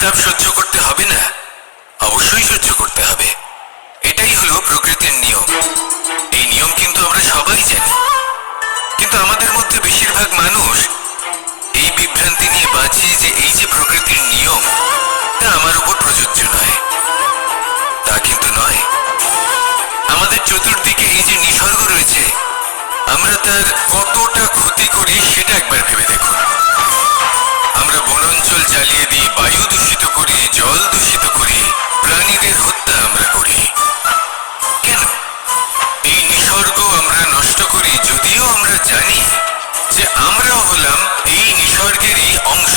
তাপ সহ্য করতে হবে না। অবশ্যই সহ্য করতে হবে। এটাই হলো প্রকৃতির নিয়ম। এই নিয়ম কিন্তু আমরা সবাই জানি। কিন্তু আমাদের মধ্যে বেশিরভাগ মানুষ এই বিভ্রান্তি নিয়ে বাঁচি যে এই যে প্রকৃতির নিয়ম, তা আমার উপর প্রযোজ্য নয়। তা কিন্তু নয়। আমাদের চতুর্দিকে এই যে নিসর্গ রয়েছে, আমরা তার কতটা ক্ষতি করি সেটা একবার ভেবে দেখুন। বনাঞ্চল জ্বালিয়ে দিই, বায়ু দূষিত করি, জল দূষিত করি, প্রাণীদের হত্যা আমরা করি। কেন? এই নিসর্গ আমরা নষ্ট করি যদিও আমরা জানি যে আমরাও হলাম এই নিসর্গেরই অংশ।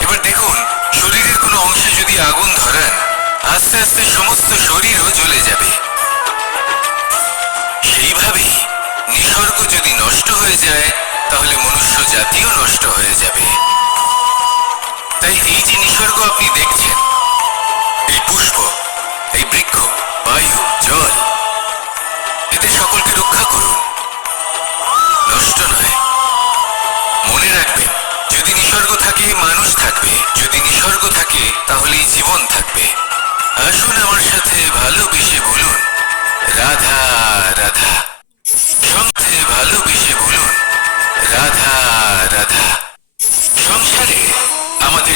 এবার দেখুন, শরীরের কোনো অংশে যদি আগুন ধরান, আস্তে আস্তে সমস্ত শরীরও জ্বলে যাবে। সেইভাবেই নিসর্গ যদি নষ্ট হয়ে যায়, তাহলে মনুষ্য জাতিও নষ্ট হয়ে যাবে। তাই এই যে নিসর্গ আপনি দেখছেন, এই পুষ্প, এই বৃক্ষ, বায়ু, জল এদের সকলকে রক্ষা করুন। নষ্ট নয়। মনে রাখবেন, যদি নিসর্গ থাকে, মানুষ থাকবে। যদি নিসর্গ থাকে, তাহলেই জীবন থাকবে। আসুন আমার সাথে ভালোবেসে বলুন, রাধা রাধা। সঙ্গে ভালোবেসে বলুন, রাধা রাধা।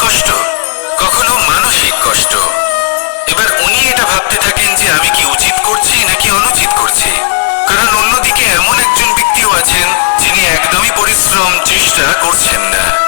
কষ্ট, কখনো মানসিক কষ্ট। এবার উনি এটা ভাবতে থাকেন যে আমি কি উচিত করছি নাকি অনুচিত করছি। কারণ অন্যদিকে এমন একজন ব্যক্তিও আছেন যিনি একদমই পরিশ্রম, চেষ্টা করছেন না।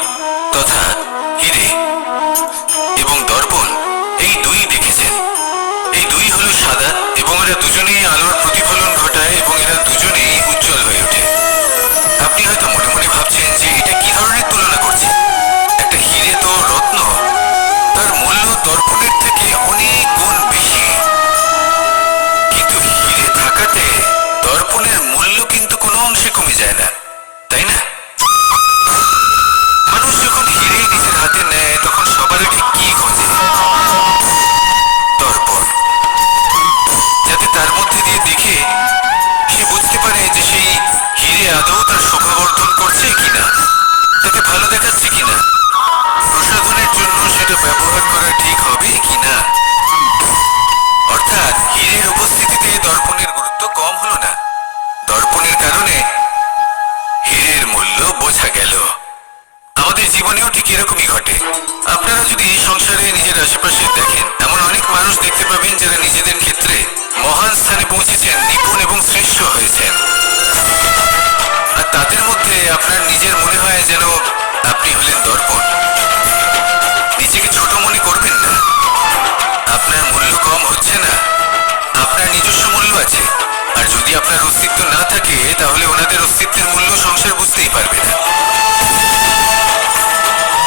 অস্তিত্বের মূল্য সংসার বুঝতেই পারবে না।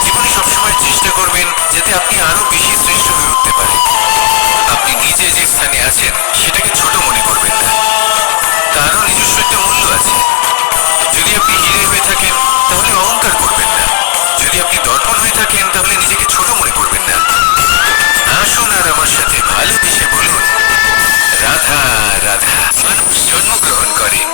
জীবনে সবসময় চেষ্টা করবেন যাতে আপনি আরও বেশি শ্রেষ্ঠ হয়ে উঠতে পারেন। আপনি নিজে যে স্থানে আছেন, সেটাকে ছোট মনে করবেন না। তারও নিজস্ব একটা মূল্য আছে। যদি আপনি হিরে হয়ে থাকেন, তাহলে অহংকার করবেন না। যদি আপনি দর্পণ হয়ে থাকেন, তাহলে নিজেকে ছোট মনে করবেন না। আসুন আর আমার সাথে ভালো ভালোবেসে বলুন, রাধা রাধা। মানুষ জন্মগ্রহণ করে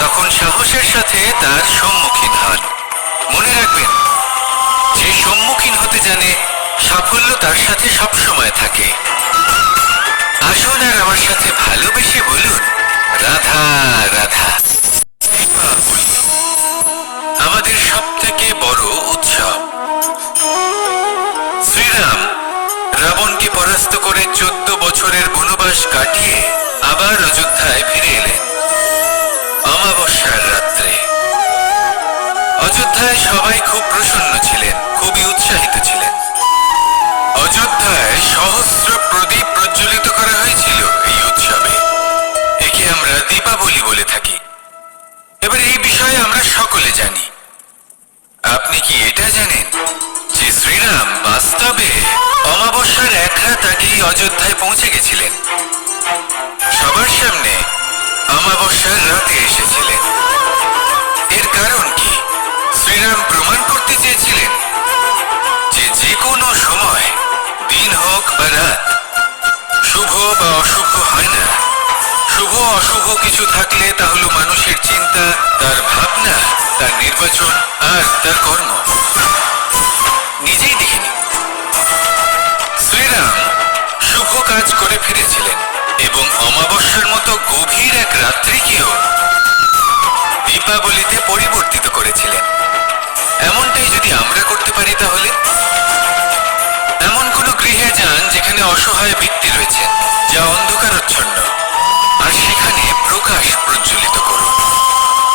তখন সাহসের সাথে তার সম্মুখীন হন। মনে রাখবেন, যে সম্মুখীন হতে জানে সাফল্য তার সাথে সব সময় থাকে। আসুন আর আমার সাথে ভালোবেসে বলুন, রাধা রাধা। আমাদের সব থেকে বড় উৎসব। শ্রীরাম রাবণকে পরাস্ত করে চোদ্দ বছরের বনবাস কাটিয়ে আবার অযোধ্যায় ফিরে এলেন। অযোধ্যায় সবাই খুব প্রসন্ন ছিলেন, খুবই উৎসাহিত ছিলেন। অযোধ্যায় সহস্র প্রদীপ প্রজ্বলিত করা হয়েছিল এই উৎসবে। একে আমরা দীপাবলি বলে থাকি। এবার এই বিষয়ে আমরা সকলে জানি। আপনি কি এটা জানেন যে শ্রীরাম বাস্তবে অমাবস্যার এক রাত আগেই অযোধ্যায় পৌঁছে গেছিলেন? সবার সামনে অমাবস্যার রাতে এসেছিলেন। এর কারণ কি? শ্রীরাম প্রমাণ করতে চেয়েছিলেন যে যে কোনো সময় দিন হোক বা রাত, শুভ বা অশুভ হয় না। শুভ অশুভ কিছু থাকলে তা হলো মানুষের চিন্তা, তার ভাবনা, তার নির্বাচন আর তার কর্ম। নিজেই দেখিনি শ্রীরাম শুভ কাজ করে ফিরেছিলেন এবং অমাবস্যার মতো গভীর এক রাত্রিকেও দীপাবলিতে পরিবর্তিত করেছিলেন। এমনটাই যদি আমরা করতে পারি তাহলে? এমন কোন গৃহে যান যেখানে অসহায় ব্যক্তি রয়েছেন যা অন্ধকারচ্ছন্ন। আর সেখানে প্রকাশ প্রজ্বলিত করুন।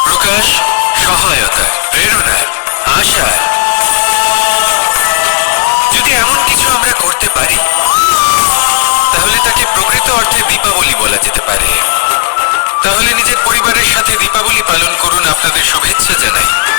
প্রকাশ সহায়তার প্রেরণার আশার যদি এমন কিছু আমরা করতে পারি, তাহলে তাকে প্রকৃত অর্থে দীপাবলি বলা যেতে পারে। তাহলে নিজের পরিবারের সাথে দীপাবলি পালন করুন আপনাদের শুভেচ্ছা জানাই।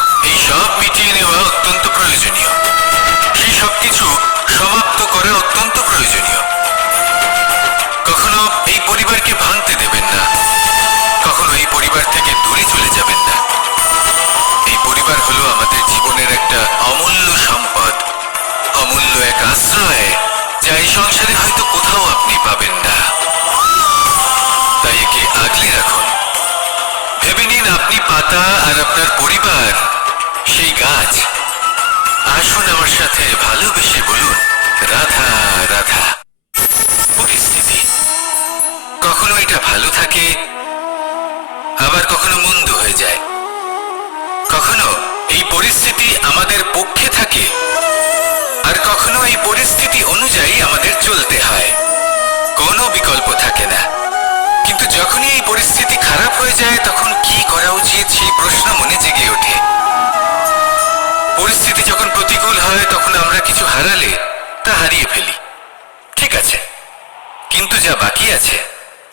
আশ্রয় যা এই সংসারে হয়তো কোথাও আপনি পাবেন না। তাই একে আগলে রাখুন। ভেবে নিন আপনি পাতা আর আপনার পরিবার, সেই গাছ। আসুন আমার সাথে ভালোবেসে বলুন, রাধা রাধা। পরিস্থিতি। কখনো এটা ভালো থাকে চলতে হয়। কোনো বিকল্প থাকে না। কিন্তু যখনই এই পরিস্থিতি খারাপ হয়ে যায়, তখন কি করা উচিত সেই প্রশ্ন মনে জেগে ওঠে। পরিস্থিতি যখন প্রতিকূল হয়, তখন আমরা কিছু হারালে তা হারিয়ে ফেলি। ঠিক আছে। কিন্তু যা বাকি আছে,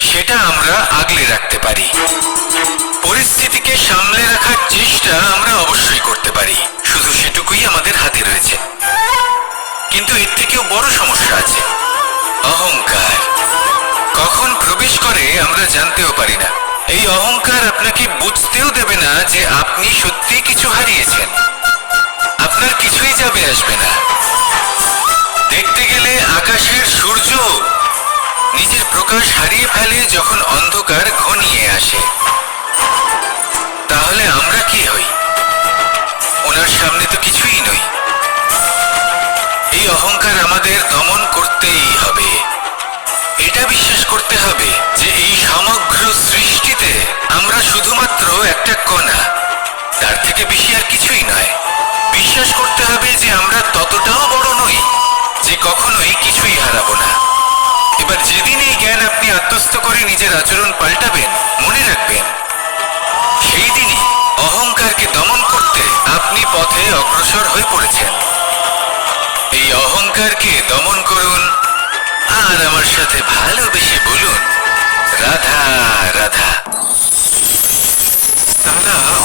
সেটা আমরা আগলে রাখতে পারি। পরিস্থিতিকে সামলে রাখার চেষ্টা আমরা অবশ্যই করতে পারি। শুধু সেটুকুই আমাদের হাতে রয়েছে। কিন্তু এর থেকেও বড় সমস্যা আছে। অহংকার। কখন প্রবেশ করে আমরা জানতেও পারি না। এই অহংকার আপনাকে বুঝতেও দেবে না যে আপনি সত্যি কিছু হারিয়েছেন। আপনার কিছুই যাবে আসবে না। দেখতে গেলে আকাশের সূর্য নিজের প্রকাশ হারিয়ে ফেলে যখন অন্ধকার ঘনিয়ে আসে। তাহলে আমরা কি হই? ওনার সামনে তো কিছুই নই। এই অহংকার আমাদের দমন করতেই হবে। এটা বিশ্বাস করতে হবে যে এই সমগ্র সৃষ্টিতে আমরা শুধুমাত্র একটা কণা। তার থেকে বেশি আর কিছুই নয়। বিশ্বাস করতে হবে যে আমরা ততটাও বড় নই যে কখনোই কিছুই হারাবো না। এবার যেদিন এই জ্ঞান আপনি আত্মস্থ করে নিজের আচরণ পাল্টাবেন, মনে রাখবেন, সেই দিনই অহংকারকে দমন করতে আপনি পথে অগ্রসর হয়ে পড়েছেন। এই অহংকারকে দমন করুন আর আমার সাথে ভালোবেসে বলুন, রাধা রাধা।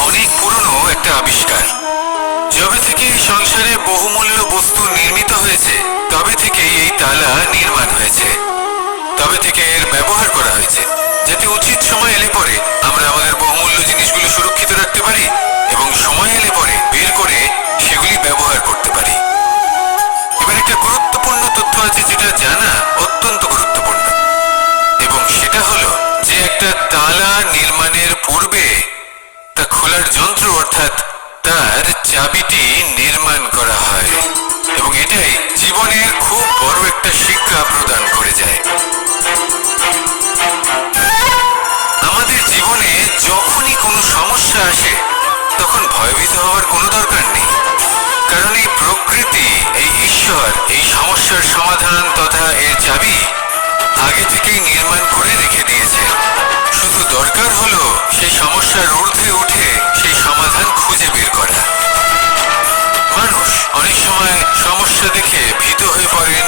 অনেক পুরনো একটা আবিষ্কার। যবে থেকে সংসারে বহুমূল্য বস্তু নির্মিত হয়েছে, তবে থেকে এই তালা নির্মাণ হয়েছে। তবে থেকে এর ব্যবহার করা হয়েছে, যাতে উচিত সময় এলে পরে আমরা আমাদের বহুমূল্য জিনিসগুলো সুরক্ষিত রাখতে পারি এবং সময় এলে পরে বের করে সেগুলি ব্যবহার করতে পারি। একটা গুরুত্বপূর্ণ তথ্য আছে যেটা জানা অত্যন্ত গুরুত্বপূর্ণ। এবং সেটা হলো যে একটা তালা নির্মাণের পূর্বে তা খোলার যন্ত্র অর্থাৎ তার চাবিটি নির্মাণ করা হয় এবং এটাই জীবনের খুব প্রদান করে যায়। আমাদের জীবনে যখনই কোনো সমস্যা আসে, তখন ভয়ভীত হওয়ার কোনো দরকার নেই। কারণ প্রকৃতি এই ঈশ্বর, এই সমস্যার সমাধান তথা এর চাবি আগে থেকেই নির্মাণ করে রেখে দিয়েছে। শুধু দরকার হলো সেই সমস্যার ঊর্ধ্বে উঠে সেই সমাধান খুঁজে বের করা। মানুষ অনেক সময় সমস্যা দেখে ভীত হয়ে পড়েন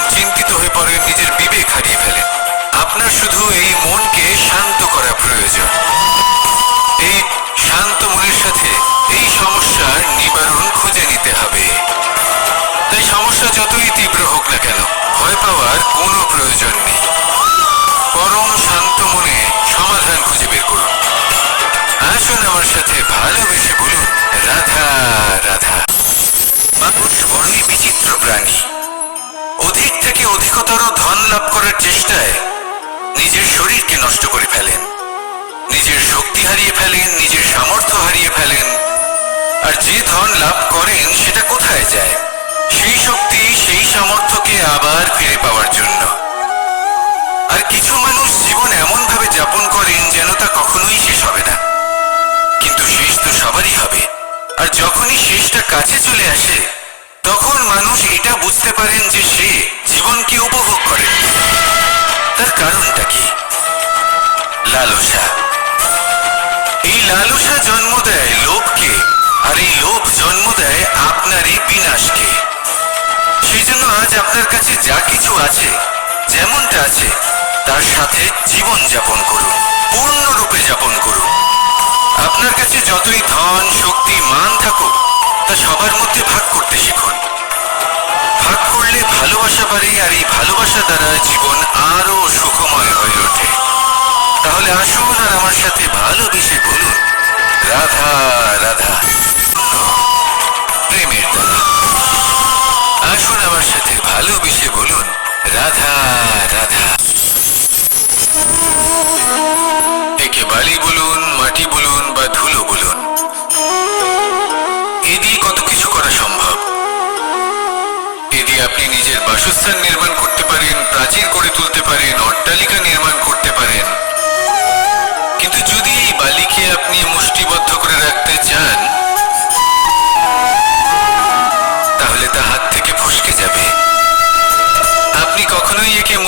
পাওয়ার কোনো প্রয়োজন নেই। পরম শান্ত মনে সমাধান খুঁজে বের করুন। আসুন আমার সাথে ভালোবেসে বলুন, রাধা রাধা। মানুষ বড়ই বিচিত্র প্রাণী। অধিক থেকে অধিকতর ধন লাভ করার চেষ্টায় নিজের শরীরকে নষ্ট করে ফেলেন। নিজের শক্তি হারিয়ে ফেলেন, নিজের সামর্থ্য হারিয়ে ফেলেন। আর যে ধন লাভ করেন, সেটা কোথায় যায়? সেই সামর্থ্যকে আবার ফিরে পাওয়ার জন্য। আর কিছু মানুষ জীবন এমন ভাবে যাপন করেন যেন তা কখনোই শেষ হবে না। কিন্তু শেষ তো সবারই হবে। আর যখনই শেষটা কাছে চলে আসে, তখন মানুষ এটা বুঝতে পারেন যে সে জীবনকে উপভোগ করে। তার কারণটা কি? লালসা। এই লালসা জন্ম দেয় লোভকে, আর এই লোভ জন্ম দেয় আপনারই বিনাশকে। সেই জন্য আজ আপনার কাছে যা কিছু আছে, যেমনটা আছে, তার সাথে জীবন যাপন করুন, পূর্ণরূপে যাপন করুন। আপনার কাছে যতই ধন, শক্তি, মান থাকুক, তা সবার মধ্যে ভাগ করতে শিখুন। ভাগ করলে ভালোবাসা বাড়ে আর এই ভালোবাসা দ্বারা জীবন আরও সুখময় হয়ে ওঠে। তাহলে আসুন আর আমার সাথে ভালোবেসে বলুন, রাধা রাধা। আমার সাথে ভালোবেসে বলুন, রাধা রাধা। একে বালি বলুন, মাটি বলুন বা ধুলো বলুন, এ কত কিছু করা সম্ভব। এ আপনি নিজের বাসস্থান নির্মাণ করতে পারেন, প্রাচীর করে তুলতে পারেন, অট্টালিকা নির্মাণ করতে পারেন। কিন্তু যদি এই বালিকে আপনি মুষ্টিবদ্ধ করে রাখতে চান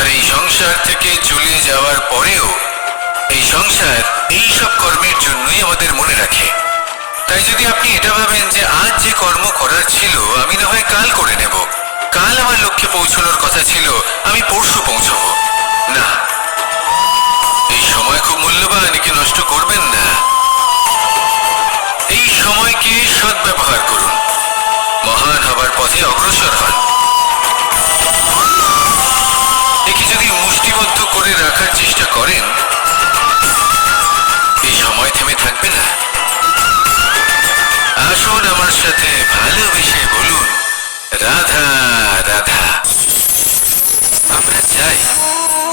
আর এই সংসার থেকে চলে যাওয়ার পরেও এই সংসার, এই সব কর্মের জন্যই আমাদের মনে রাখে। তাই যদি আপনি এটা ভাবেন যে আজ যে কর্ম করার ছিল, আমি না হয় কাল করে নেব। কাল আমার লক্ষ্যে পৌঁছানোর কথা ছিল, আমি পরশু পৌঁছবো। না। এই সময় খুব মূল্যবান, একে নষ্ট করবেন না। এই সময়কে সদ্ব্যবহার করুন। মহান হবার পথে অগ্রসর হন। মুষ্টিবদ্ধ করে রাখার চেষ্টা করেন, এই সময় থেমে থাকবে না। আসুন আমার সাথে ভালোবেসে বলুন, রাধা রাধা। আমরা চাই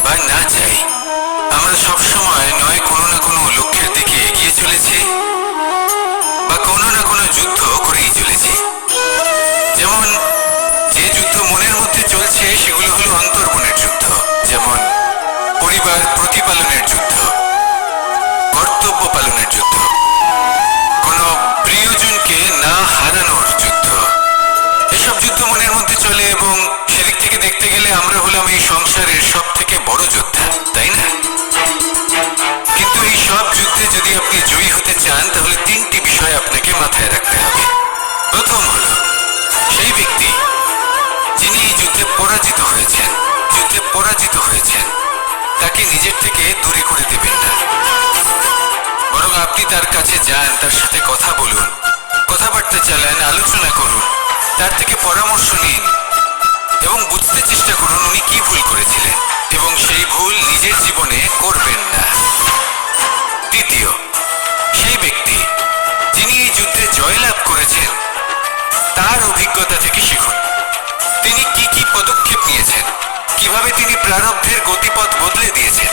বা না চাই, আমরা সবসময় নয় কোনো না কোনো লক্ষ্যের পরিবার প্রতিপালনের যুদ্ধ। কর্তব্য পালনের যুদ্ধ। কোনো প্রিয়জনকে না হারানোর যুদ্ধ। এসব যুদ্ধ মনের মধ্যে চলে এবং সেদিক থেকে দেখতে গেলে আমরা হলাম এই সংসারের সব থেকে বড় যোদ্ধা, তাই না? কিন্তু এই সব যুদ্ধে যদি আপনি জয়ী হতে চান, তাহলে তিনটি বিষয় আপনাকে মাথায় রাখতে হবে। প্রথম হলো, সেই ব্যক্তি যিনি এই যুদ্ধে পরাজিত হয়েছেন, যুদ্ধে পরাজিত হয়েছেন তাকে নিজের থেকে দূরে করে দেবেন না। বরং আপনি তার কাছে যান, তার সাথে কথা বলুন, কথাবার্তা চালান, আলোচনা করুন, তার থেকে পরামর্শ নিন এবং বুঝতে চেষ্টা করুন উনি কি ভুল করেছিলেন এবং সেই ভুল নিজের জীবনে করবেন না। তৃতীয়, সেই ব্যক্তি যিনি এই যুদ্ধে জয়লাভ করেছেন, তার অভিজ্ঞতা থেকে শিখুন। তিনি কি কি পদক্ষেপ নিয়েছেন? প্রারব্ধের গতিপথ বদলে দিয়েছেন?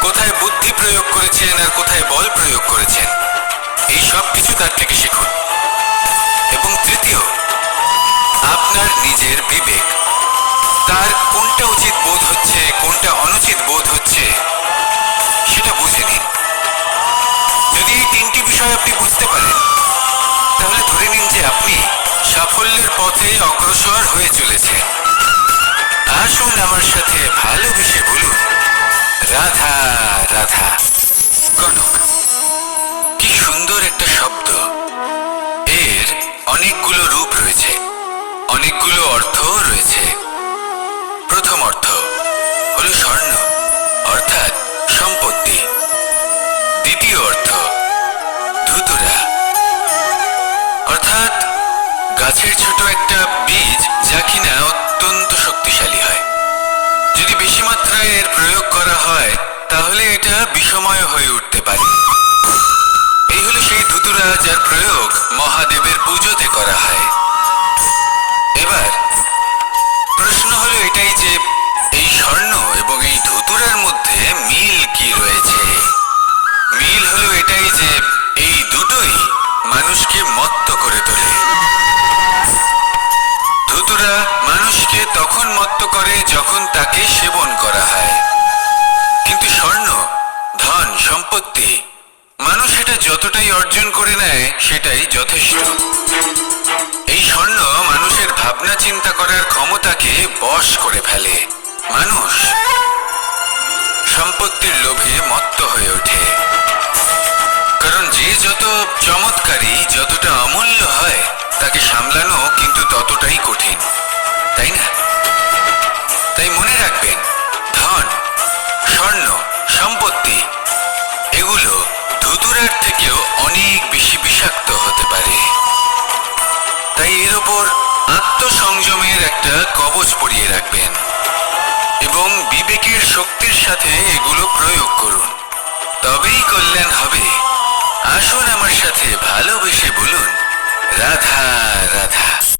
কোথায় বুদ্ধি প্রয়োগ করেছেন আর কোথায় বল প্রয়োগ করেছেন? এই সব কিছু তার থেকে শিখুন। এবং তৃতীয়, আপনার নিজের বিবেক। তার কোনটা উচিত বোধ হচ্ছে, কোনটা অনুচিত বোধ হচ্ছে, সেটা বুঝে নিন। যদি এই তিনটি বিষয় আপনি বুঝতে পারেন, তাহলে ধরে নিন যে আপনি সাফল্যের পথে অগ্রসর হয়ে চলেছেন। আসুন আমার সাথে ভালোবেসে বলুন। রাধা রাধা। কনক, কি সুন্দর একটা শব্দ। এর অনেকগুলো রূপ রয়েছে। অনেকগুলো অর্থও রয়েছে। প্রথম অর্থ হল স্বর্ণ, অর্থাৎ সম্পত্তি। দ্বিতীয় অর্থ ধুতুরা, অর্থাৎ গাছের ছোট একটা বীজ যা কিনা অত্যন্ত শক্তিশালী হয়। যদি বেশি মাত্রায় এর প্রয়োগ করা হয়, তাহলে এটা বিষময় হয়ে উঠতে পারে। এই হলো সেই ধুতুরা যার প্রয়োগ মহাদেবের পুজোতে করা হয়। এবার, প্রশ্ন হলো এটাই যে এই স্বর্ণ এবং এই ধুতুরার মধ্যে মিল কি রয়েছে? মিল হলো এটাই যে এই দুটোই মানুষকে মত্ত করে তোলে। ধুতুরা মানুষকে তখন মত্ত করে যখন তাকে সেবন করা হয়। কিন্তু স্বর্ণ, ধন, সম্পত্তি, মানুষ এটা যতটাই অর্জন করে নেয়, সেটাই যথেষ্ট। এই স্বর্ণ মানুষের ভাবনা চিন্তা করার ক্ষমতাকে বশ করে ফেলে। মানুষ সম্পত্তির লোভে মত্ত হয়ে ওঠে। কারণ যে যত চমৎকারী, যতটা অমূল্য হয় তাকে সামলানো কিন্তু ততটাই কঠিন, তাই না? তাই মনে রাখবেন, ধন, স্বর্ণ, সম্পত্তি, এগুলো ধুতুরার থেকেও অনেক বেশি বিষাক্ত হতে পারে। তাই এর ওপর আত্মসংযমের একটা কবচ পরিয়ে রাখবেন এবং বিবেকের শক্তির সাথে এগুলো প্রয়োগ করুন। তবেই কল্যাণ হবে। আসুন আমার সাথে ভালোবেসে বলুন রাধা রাধা